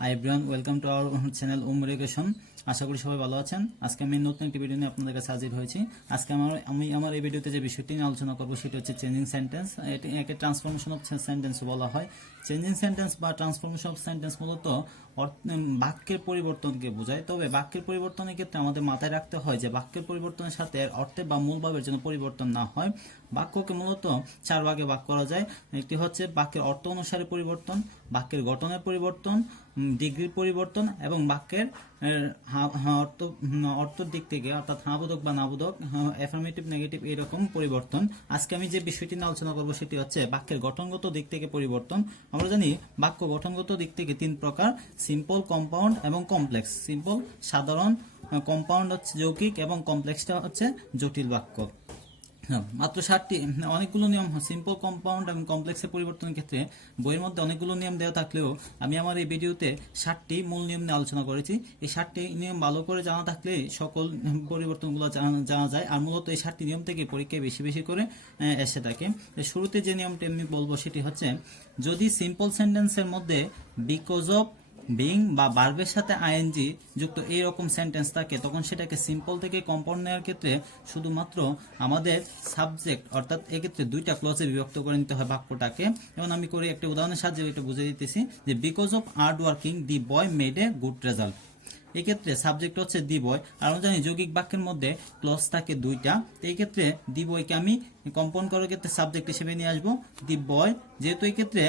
High everyone, welcome to our channel education. আশা করি সবাই ভালো আছেন। আজকে আমি নতুন একটি ভিডিও নিয়ে আপনাদের কাছে হাজির হয়েছি। আজকে আমি আমার এই ভিডিওতে যে বিষয়টি নিয়ে আলোচনা করব সেটি হচ্ছে চেঞ্জিং সেন্টেন্স। একে ট্রান্সফরমেশন অফ সেন্টেন্স বলা হয়। চেঞ্জিং সেন্টেন্স বা ট্রান্সফরমেশন অফ সেন্টেন্স মূলত বাক্যের পরিবর্তনকে বোঝায়। তবে বাক্যের পরিবর্তনের ক্ষেত্রে আমাদের মাথায় রাখতে হয় যে বাক্যের পরিবর্তনের সাথে অর্থে বা মূল ভাবের যেন পরিবর্তন না হয়। বাক্যকে মূলত চার ভাগে ভাগ করা যায়। একটি হচ্ছে বাক্যের অর্থ অনুসারে পরিবর্তন, বাক্যের গঠনের পরিবর্তন, ডিগ্রির পরিবর্তন এবং বাক্যের অর্থের দিক থেকে অর্থাৎ হাবোধক বা নাবোধক, অ্যাফার্মেটিভ নেগেটিভ এরকম পরিবর্তন। আজকে আমি যে বিষয়টি নিয়ে আলোচনা করব সেটি হচ্ছে বাক্যের গঠনগত দিক থেকে পরিবর্তন। আমরা জানি বাক্য গঠনগত দিক থেকে তিন প্রকার: সিম্পল, কম্পাউন্ড এবং কমপ্লেক্স। সিম্পল সাধারণ, কম্পাউন্ড হচ্ছে যৌগিক এবং কমপ্লেক্সটা হচ্ছে জটিল বাক্য। মাত্র 7টি, অনেকগুলো নিয়ম সিম্পল, কম্পাউন্ড এবং কমপ্লেক্সের পরিবর্তনের ক্ষেত্রে বইয়ের মধ্যে অনেকগুলো নিয়ম দেওয়া থাকলেও আমি আমার এই ভিডিওতে 7টি মূল নিয়ম নিয়ে আলোচনা করেছি। এই 7টি নিয়ম ভালো করে জানা থাকলে সকল পরিবর্তনগুলো জানা যায়। আর মূলত এই 7টি নিয়ম থেকে পরীক্ষায় বেশি বেশি করে এসে থাকে। শুরুতে যে নিয়মটি আমি বলবো সেটি হচ্ছে, যদি সিম্পল সেন্টেন্সের মধ্যে বিকজ অফ, বিং বা ভার্বের সাথে আইএনজি যুক্ত এইরকম সেন্টেন্স থাকে তখন সেটাকে সিম্পল থেকে কম্পাউন্ড নেওয়ার ক্ষেত্রে শুধুমাত্র আমাদের সাবজেক্ট অর্থাৎ এক্ষেত্রে দুইটা ক্লজে বিভক্ত করে নিতে হয় বাক্যটাকে। যেমন আমি করে একটা উদাহরণের সাহায্যে এটা বুঝে দিতেছি যে because of hard working the boy made a good result. এক্ষেত্রে সাবজেক্ট হচ্ছে দি বয়, আর আমরা জানি যৌগিক বাক্যের মধ্যে ক্লজ থাকে দুইটা। এই ক্ষেত্রে দি বয়কে আমি কম্পাউন্ড করার ক্ষেত্রে সাবজেক্ট হিসেবে নিয়ে আসবো দি বয়। যেহেতু এই ক্ষেত্রে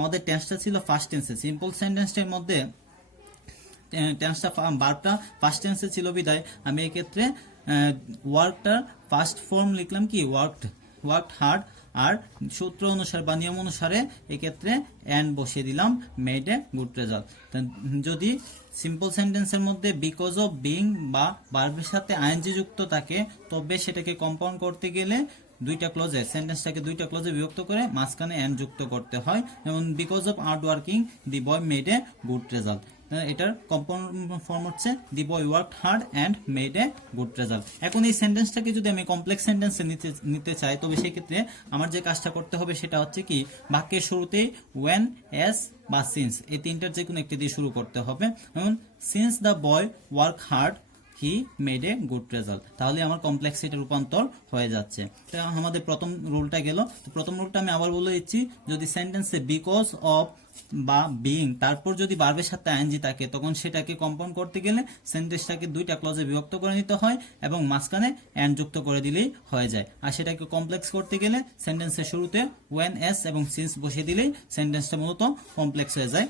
আমাদের টেন্সটা ছিল ফার্স্ট টেন্সে, সিম্পল সেন্টেন্সটার মধ্যে টেন্সটা ভার্বটা ফার্স্ট টেন্সে ছিল বিদায় আমি এই ক্ষেত্রে ওয়ার্কটার ফার্স্ট ফর্ম লিখলাম কি ওয়ার্কড হার্ড, আর সূত্র অনুসারে বা নিয়ম অনুসারে এক্ষেত্রে এন্ড বসিয়ে দিলাম মেড এ গুড রেজাল্ট। যদি সিম্পল সেন্টেন্সের মধ্যে বিকজ অফ, বিং বা ভার্বের সাথে আইএনজি যুক্ত থাকে তবে সেটাকে কম্পাউন্ড করতে গেলে দুইটা ক্লজে, সেন্টেন্সটাকে দুইটা ক্লজে বিভক্ত করে মাঝখানে এন্ড যুক্ত করতে হয়। যেমন because of hard working the boy made a good result. এটার কম্পাউন্ড ফর্ম হচ্ছে the boy worked hard and made a good result. এখন এই সেন্টেন্সটাকে যদি আমি কমপ্লেক্স সেন্টেন্সে নিতে চাই তবে সেই ক্ষেত্রে আমার যে কাজটা করতে হবে সেটা হচ্ছে কি, বাক্যের শুরুতেই ওয়েন, এস বা সিন্স এই তিনটার যে কোনো একটি দিয়ে শুরু করতে হবে। যেমন since the boy work hard he made a good result, তাহলে আমার কমপ্লেক্সিটির রূপান্তর হয়ে যাচ্ছে। তো আমাদের প্রথম রুলটা গেল। প্রথম রুলটা আমি আবার বলে দিচ্ছি, যদি সেন্টেন্সে বিকজ অফ বা বিং তারপর যদি ভার্বের সাথে আইএনজি থাকে তখন সেটাকে কম্পাউন্ড করতে গেলে সেন্টেন্সটাকে দুইটা ক্লজে বিভক্ত করে নিতে হয় এবং মাঝখানে এন্ড যুক্ত করে দিলেই হয়ে যায়। আর সেটাকে কমপ্লেক্স করতে গেলে সেন্টেন্সের শুরুতে ওয়েন, এস এবং সিন্স বসিয়ে দিলেই সেন্টেন্সটা মূলত কমপ্লেক্স হয়ে যায়।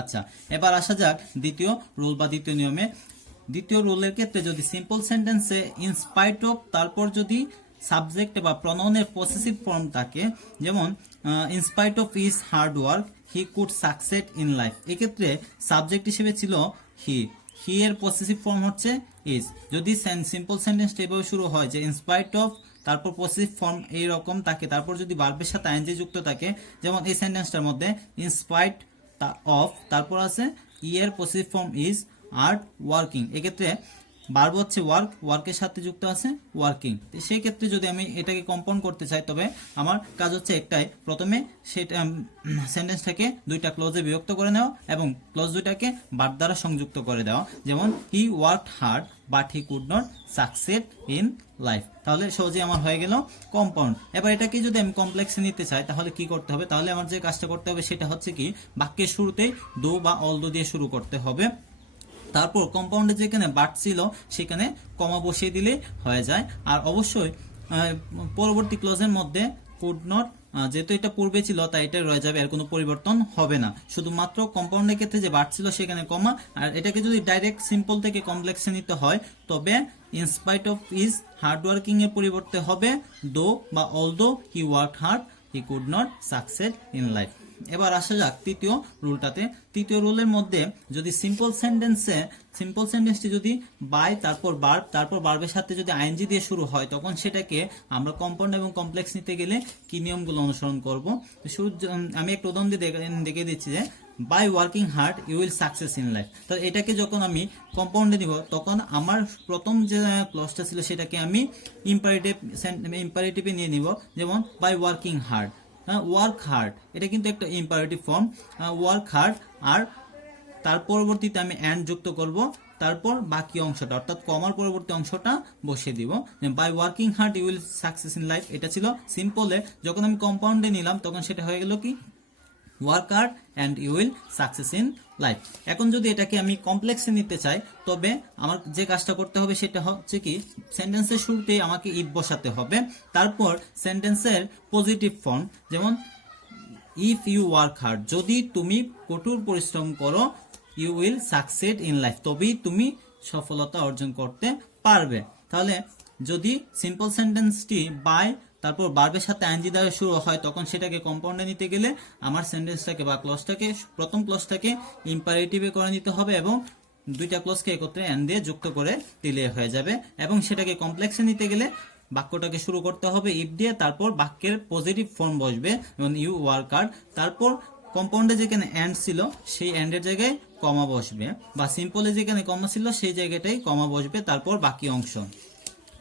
আচ্ছা, এবার আসা যাক দ্বিতীয় রুল বা দ্বিতীয় নিয়মে। দ্বিতীয় রুলের ক্ষেত্রে যদি সিম্পল সেন্টেন্সে ইনস্পাইট অফ তারপর যদি সাবজেক্ট বা প্রনাউনের পসেসিভ ফর্ম থাকে, যেমন in spite of his hard work he could succeed in life, এক্ষেত্রে সাবজেক্ট হিসেবে ছিল হি, হি এর পসেসিভ ফর্ম হচ্ছে ইজ। যদি সিম্পল সেন্টেন্সটা এভাবে শুরু হয় যে ইনস্পাইট অফ তারপর পসেসিভ ফর্ম এইরকম থাকে, তারপর যদি ভার্বের সাথে আইএনজি যুক্ত থাকে, যেমন এই সেন্টেন্সটার মধ্যে ইনস্পাইট অফ তারপর আছে এর possessive form is art working, এক্ষেত্রে ভার্ব হচ্ছে ওয়ার্ক, ওয়ার্কের সাথে যুক্ত আছে ওয়ার্কিং। সেই ক্ষেত্রে যদি আমি এটাকে কম্পাউন্ড করতে চাই তবে আমার কাজ হচ্ছে একটাই, প্রথমে সেটা সেন্টেন্সটাকে দুইটা ক্লজে বিভক্ত করে নেওয়া এবং ক্লজ দুইটাকে ভার্ব দ্বারা সংযুক্ত করে দেওয়া। যেমন হি worked hard but he could not succeed in life, তাহলে সহজে আমার হয়ে গেল কম্পাউন্ড। এবার এটাকে যদি আমি কমপ্লেক্সে নিতে চাই তাহলে কি করতে হবে, তাহলে আমার যে কাজটা করতে হবে সেটা হচ্ছে কি, বাক্যের শুরুতেই দো বা অল দো দিয়ে শুরু করতে হবে। তারপর কম্পাউন্ডে যেখানে বাট ছিল সেখানে কমা বসিয়ে দিলে হয়ে যায়। আর অবশ্যই পরবর্তী ক্লজের মধ্যে কুড নট, যেহেতু এটা পূর্বে ছিল তাই এটা রয়ে যাবে, এর কোনো পরিবর্তন হবে না। শুধুমাত্র কম্পাউন্ডের ক্ষেত্রে যে বাট ছিল সেখানে কমা। আর এটাকে যদি ডাইরেক্ট সিম্পল থেকে কমপ্লেক্সে নিতে হয় তবে in spite of his hard working এর পরিবর্তে হবে দো বা although he work hard he could not succeed in life. এবার আসা যাক তৃতীয় রুলটাতে। তৃতীয় রুলের মধ্যে যদি সিম্পল সেন্টেন্সটি যদি বাই তারপর ভার্ব তারপর ভার্বের সাথে যদি আইএনজি দিয়ে শুরু হয় তখন সেটাকে আমরা কম্পাউন্ড এবং কমপ্লেক্স নিতে গেলে কি নিয়মগুলো অনুসরণ করব। আমি একটা উদাহরণ দিয়ে দেখিয়ে দিচ্ছি যে by working hard you will success in life. তো এটাকে যখন আমি কম্পাউন্ডে নিব তখন আমার প্রথম যে ক্লজটা ছিল সেটাকে আমি ইম্পারেটিভে নিয়ে নিব। যেমন by working hard, work hard এটা কিন্তু একটা ইম্পারেটিভ ফর্ম, ওয়ার্ক হার্ড, আর তার পরবর্তীতে আমি অ্যান্ড যুক্ত করব, তারপর বাকি অংশটা অর্থাৎ কমার পরবর্তী অংশটা বসিয়ে দিব। By working hard you will success in life, এটা ছিল সিম্পলে, যখন আমি কম্পাউন্ডে নিলাম তখন সেটা হয়ে গেল কি work hard and you will success in life. এখন যদি এটাকে আমি কমপ্লেক্সে নিতে চাই তবে আমার যে কাজটা করতে হবে সেটা হচ্ছে কি সেন্টেন্সের শুরুতেই আমাকে ইফ বসাতে হবে, তারপর সেন্টেন্সের পজিটিভ ফর্ম, যেমন ইফ ইউ ওয়ার্ক হার্ড, যদি তুমি কঠোর পরিশ্রম করো, you will succeed in life, তবেই তুমি সফলতা অর্জন করতে পারবে। তাহলে যদি সিম্পল সেন্টেন্সটি বাই তারপর ভার্বের সাথে আইএনজি দ্বারা শুরু হয় তখন সেটাকে কম্পাউন্ডে নিতে গেলে আমার সেন্টেন্সটাকে বা ক্লজটাকে প্রথম ক্লজটাকে ইম্পারেটিভে করে নিতে হবে এবং দুইটা ক্লজকে একত্রে এন দিয়ে যুক্ত করে দিলে হয়ে যাবে। এবং সেটাকে কমপ্লেক্সে নিতে গেলে বাক্যটাকে শুরু করতে হবে ইফ দিয়ে, তারপর বাক্যের পজিটিভ ফর্ম বসবে যেমন ইউ ওয়ার্ক হার্ড, তারপর কম্পাউন্ডে যেখানে এন্ড ছিল সেই এন্ডের জায়গায় কমা বসবে, বা সিম্পলে যেখানে কমা ছিল সেই জায়গাটাই কমা বসবে, তারপর বাকি অংশ।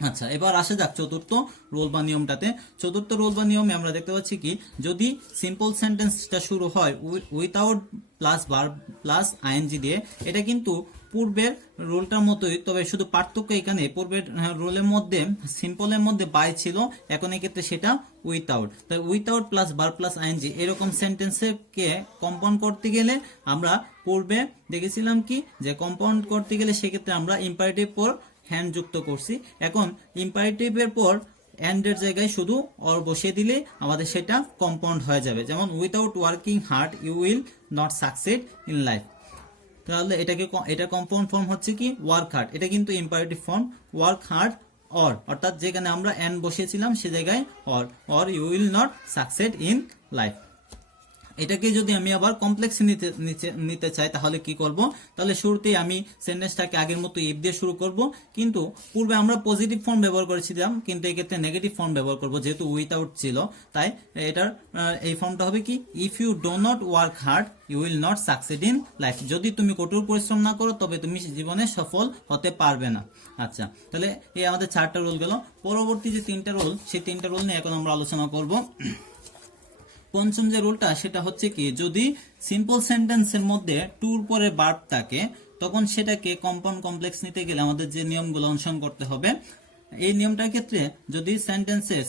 আচ্ছা, এবার আসা যাক চতুর্থ রুল বা নিয়মটাতে। চতুর্থ রুল বা নিয়মে আমরা দেখতে পাচ্ছি কি যদি সিম্পল সেন্টেন্সটা শুরু হয় without plus verb plus ING দিয়ে, এটা কিন্তু পূর্বের রুলটার মতোই, তবে শুধু পার্থক্য এখানে পূর্বের রুলের মধ্যে সিম্পলের মধ্যে বাই ছিল, এখন এক্ষেত্রে সেটা উইথাউট। তাই without plus verb plus ING এরকম সেন্টেন্সকে কম্পাউন্ড করতে গেলে আমরা পূর্বে দেখেছিলাম কি যে কম্পাউন্ড করতে গেলে সেক্ষেত্রে আমরা ইম্পারেটিভ পর হ্যান্ড যুক্ত করছি, এখন ইম্পারেটিভের পর এন্ডের জায়গায় শুধু অর বসিয়ে দিলে আমাদের সেটা কম্পাউন্ড হয়ে যাবে, যেমন without working hard you will not succeed in life. তাহলে এটা কম্পাউন্ড ফর্ম হচ্ছে কি ওয়ার্ক হার্ড, এটা কিন্তু imperative form work hard or, অর্থাৎ যেখানে আমরা এন বসিয়েছিলাম সে জায়গায় or you will not succeed in life. এটাকে যদি আমি আবার কমপ্লেক্সে নিতে চাই তাহলে কি করব, তাহলে শুরুতেই আমি সেন্টেন্সটাকে আগের মতো ইফ দিয়ে শুরু করব, কিন্তু পূর্বে আমরা পজিটিভ ফর্ম ব্যবহার করেছিলাম কিন্তু এই ক্ষেত্রে নেগেটিভ ফর্ম ব্যবহার করব যেহেতু উইথআউট ছিল, তাই এটার এই ফর্মটা হবে কি if you do not work hard you will not succeed in life, যদি তুমি কঠোর পরিশ্রম না করো তবে তুমি জীবনে সফল হতে পারবে না। আচ্ছা, তাহলে এই আমাদের 4টা রুল গেল। পরবর্তী যে 3টা রুল সেই 3টা রুল নিয়ে এখন আমরা আলোচনা করব। পঞ্চম যে রুলটা সেটা হচ্ছে কি যদি সিম্পল সেন্টেন্সের মধ্যে টুর পরে ভার্ব থাকে তখন সেটাকে কম্পাউন্ড কমপ্লেক্স নিতে গেলে আমাদের যে নিয়মগুলো অনুসরণ করতে হবে, এই নিয়মটার ক্ষেত্রে যদি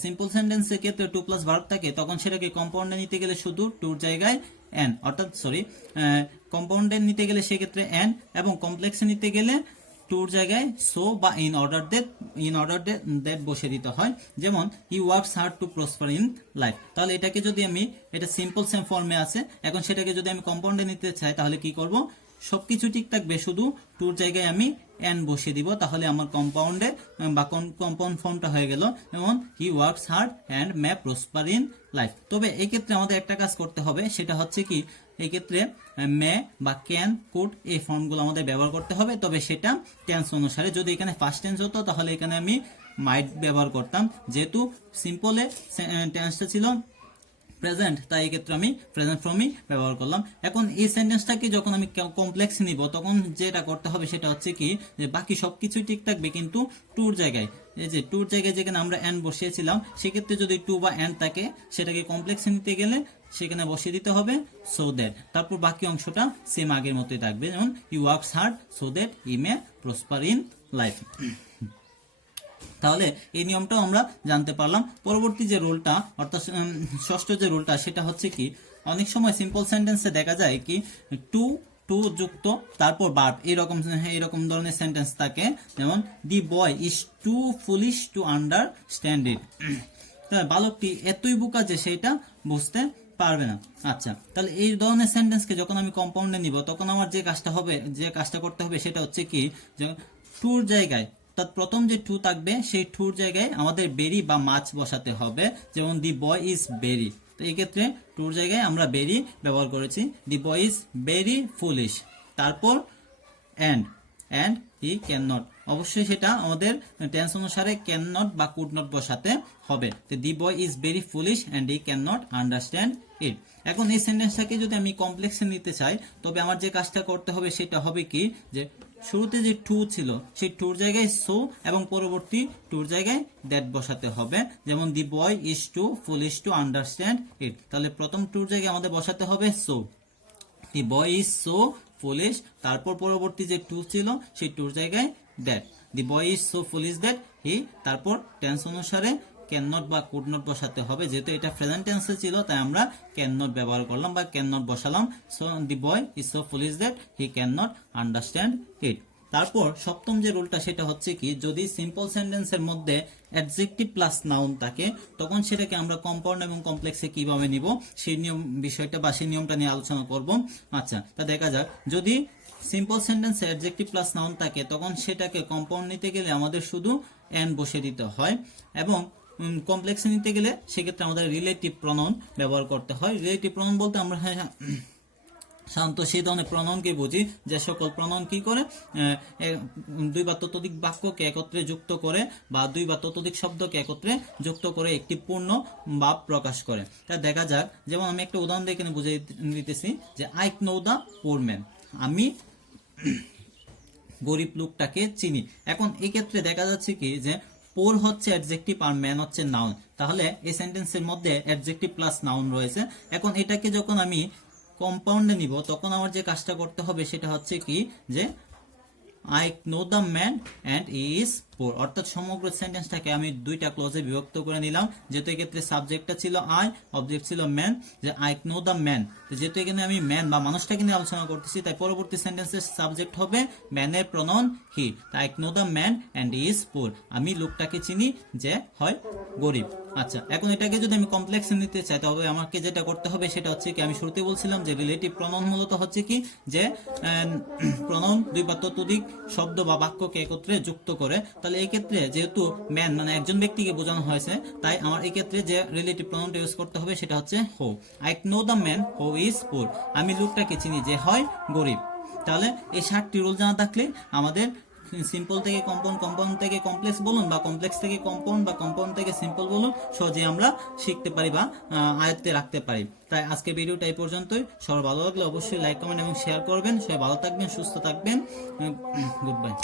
সিম্পল সেন্টেন্সের ক্ষেত্রে টু প্লাস ভার্ব থাকে তখন সেটাকে কম্পাউন্ডে নিতে গেলে শুধু টুর জায়গায় এন, অর্থাৎ কম্পাউন্ডে নিতে গেলে সেক্ষেত্রে এন, এবং কমপ্লেক্সে নিতে গেলে টুর জায়গায় সো বা ইন অর্ডার দ্যাট বসে দিতে হয়, যেমন he works hard to prosper in life. তাহলে এটাকে যদি আমি এটা সিম্পল সেম ফর্মে আছে, এখন সেটাকে যদি আমি কম্পাউন্ডে নিতে চাই তাহলে কি করব, সবকিছু ঠিক থাকবে শুধু টুর জায়গায় আমি এন বসিয়ে দিব, তাহলে আমার কম্পাউন্ডে বা কম্পাউন্ড ফর্মটা হয়ে গেল, যেমন he works hard and May prosper in life. তবে এই ক্ষেত্রে আমাদের একটা কাজ করতে হবে, সেটা হচ্ছে কি এই ক্ষেত্রে মে বা ক্যান কুড এই ফর্মগুলো আমাদের ব্যবহার করতে হবে, তবে সেটা টেন্স অনুসারে। যদি এখানে ফার্স্ট টেন্স হতো তাহলে এখানে আমি মাইট ব্যবহার করতাম, যেহেতু সিম্পলে টেন্সটা ছিল প্রেজেন্ট তাই এই ক্ষেত্রে আমি প্রেজেন্ট ফর্মই ব্যবহার করলাম। এখন এই সেন্টেন্সটাকে যখন আমি কমপ্লেক্স নিব তখন যেটা করতে হবে সেটা হচ্ছে কি যে বাকি সবকিছু ঠিক থাকবে কিন্তু টুর জায়গায়, এই যে টুর জায়গায় যেখানে আমরা এন বসিয়েছিলাম সেক্ষেত্রে যদি টু বা এন থাকে সেটাকে কমপ্লেক্সে নিতে গেলে সেখানে বসিয়ে দিতে হবে সো দ্যাট, তারপর বাকি অংশটা সেম আগের মতোই থাকবে, যেমন you works hard so that he may prosper in life. তাহলে এই নিয়মটাও আমরা জানতে পারলাম। পরবর্তী যে রুলটা অর্থাৎ ষষ্ঠ যে রুলটা সেটা হচ্ছে কি অনেক সময় সিম্পল সেন্টেন্সে দেখা যায় কি টু যুক্ত তারপর ভার্ব এরকম ধরনের সেন্টেন্স থাকে, যেমন the boy is too foolish to understand it, বালকটি এতই বোকা যে সেটা বুঝতে পারবে না। আচ্ছা, তাহলে এই ধরনের সেন্টেন্সকে যখন আমি কম্পাউন্ডে নিব তখন আমার যে কাজটা করতে হবে সেটা হচ্ছে কি টুর জায়গায় অর্থাৎ প্রথম যে টু থাকবে সেই টুর জায়গায় আমাদের বেরি বা মাছ বসাতে হবে, যেমন দি বয় ইজ বেরি, তো এই ক্ষেত্রে টুর জায়গায় আমরা বেরি ব্যবহার করেছি, the boy is very foolish, তারপর অ্যান্ড হি ক্যান নট, অবশ্যই সেটা আমাদের টেন্স অনুসারে ক্যান নট বা কুড নট বসাতে হবে, তো the boy is very foolish and he can not understand it. এখন এই সেন্টেন্সটাকে যদি আমি কমপ্লেক্সে নিতে চাই তবে আমার যে কাজটা করতে হবে সেটা হবে কি যে শুরুতে যে টু ছিল সেই টুর জায়গায় সো এবং পরবর্তী টুর জায়গায় দ্যাট বসাতে হবে। যেমন the boy is too foolish to understand it, তাহলে প্রথম টুর জায়গায় আমাদের বসাতে হবে so, the boy is so foolish, তারপর পরবর্তী যে টু ছিল সেই টুর জায়গায় that, the boy is so foolish that he, তারপর টেন্স অনুসারে ক্যান নট বা কুড নট বসাতে হবে। যেহেতু এটা প্রেজেন্ট টেন্সে ছিল তাই আমরা ক্যান নট ব্যবহার করলাম বা ক্যান নট বসালাম। So the boy is so foolish that he can not understand ইট। তারপর সপ্তম যে রুলটা সেটা হচ্ছে কি, যদি সিম্পল সেন্টেন্সের মধ্যে অ্যাডজেক্টিভ প্লাস নাউন থাকে তখন সেটাকে আমরা কম্পাউন্ড এবং কমপ্লেক্সে কিভাবে নিব সেই বিষয়টা বা সেই নিয়মটা নিয়ে আলোচনা করব। আচ্ছা, তা দেখা যাক, যদি সিম্পল সেন্টেন্সে অ্যাডজেক্টিভ প্লাস নাউন থাকে তখন সেটাকে কম্পাউন্ড নিতে গেলে আমাদের শুধু এন বসে দিতে হয়, এবং কমপ্লেক্সে নিতে গেলে সেক্ষেত্রে আমাদের রিলেটিভ প্রনাউন ব্যবহার করতে হয়। রিলেটিভ প্রনাউন বলতে আমরা সাধারণত সেই ধরনের প্রনাউনকে বুঝি যে সকল প্রনাউন কি করে দুই বা ততোধিক বাক্যকে একত্রে যুক্ত করে বা দুই বা ততোধিক শব্দকে একত্রে যুক্ত করে একটি পূর্ণ ভাব প্রকাশ করে। তা দেখা যাক, যেমন আমি একটা উদাহরণ দিয়ে এখানে বুঝিয়ে দিতেছি যে I know the poor man, আমি গরিব লোকটাকে চিনি। এখন এই ক্ষেত্রে দেখা যাচ্ছে কি যে পোর হচ্ছে অ্যাডজেক্টিভ আর ম্যান হচ্ছে নাউন, তাহলে এই সেন্টেন্সের মধ্যে অ্যাডজেক্টিভ প্লাস নাউন রয়েছে। এখন এটাকে যখন আমি কম্পাউন্ডে নিব তখন আমার যে কাজটা করতে হবে সেটা হচ্ছে কি যে I know the man and he is poor, অর্থাৎ সমগ্র সেন্টেন্সটাকে আমি দুইটা ক্লজে বিভক্ত করে নিলাম। যেহেতু এক্ষেত্রে সাবজেক্টটা ছিল আই, অবজেক্ট ছিল ম্যান, যে আই নো দ্য ম্যান, যেহেতু এখানে আমি ম্যান বা মানুষটাকে নিয়ে আলোচনা করতেছি তাই পরবর্তী সেন্টেন্সের সাবজেক্ট হবে ম্যানের প্রনাউন হি। তাই I know the man and he is poor, আমি লোকটাকে চিনি যে হয় গরিব। আচ্ছা, এখন এটাকে যদি আমি কমপ্লেক্সে নিতে চাই তবে আমাকে যেটা করতে হবে সেটা হচ্ছে কি, আমি শুরুতে বলছিলাম যে রিলেটিভ প্রনাউন মূলত হচ্ছে কি যে প্রনাউন দুই বা ততোধিক শব্দ বা বাক্যকে একত্রে যুক্ত করে। তাহলে এই ক্ষেত্রে যেহেতু ম্যান মানে একজন ব্যক্তিকে বোঝানো হয়েছে তাই আমার এই ক্ষেত্রে যে রিলেটিভ প্রনাউনটা ইউজ করতে হবে সেটা হচ্ছে হো। I know the man who is পুর, আমি লোকটাকে চিনি যে হয় গরিব। তাহলে এই 7টি রুল জানা থাকলে আমাদের সিম্পল থেকে কম্পাউন্ড, কম্পাউন্ড থেকে কমপ্লেক্স বলুন বা কমপ্লেক্স থেকে কম্পাউন্ড বা কম্পাউন্ড থেকে সিম্পল বলুন সহজে আমরা শিখতে পারি বা আয়ত্তে রাখতে পারি। তাই আজকে ভিডিওটা এই পর্যন্তই। সবার ভালো লাগলে অবশ্যই লাইক, কমেন্ট এবং শেয়ার করবেন। সবাই ভালো থাকবেন, সুস্থ থাকবেন। Good bye.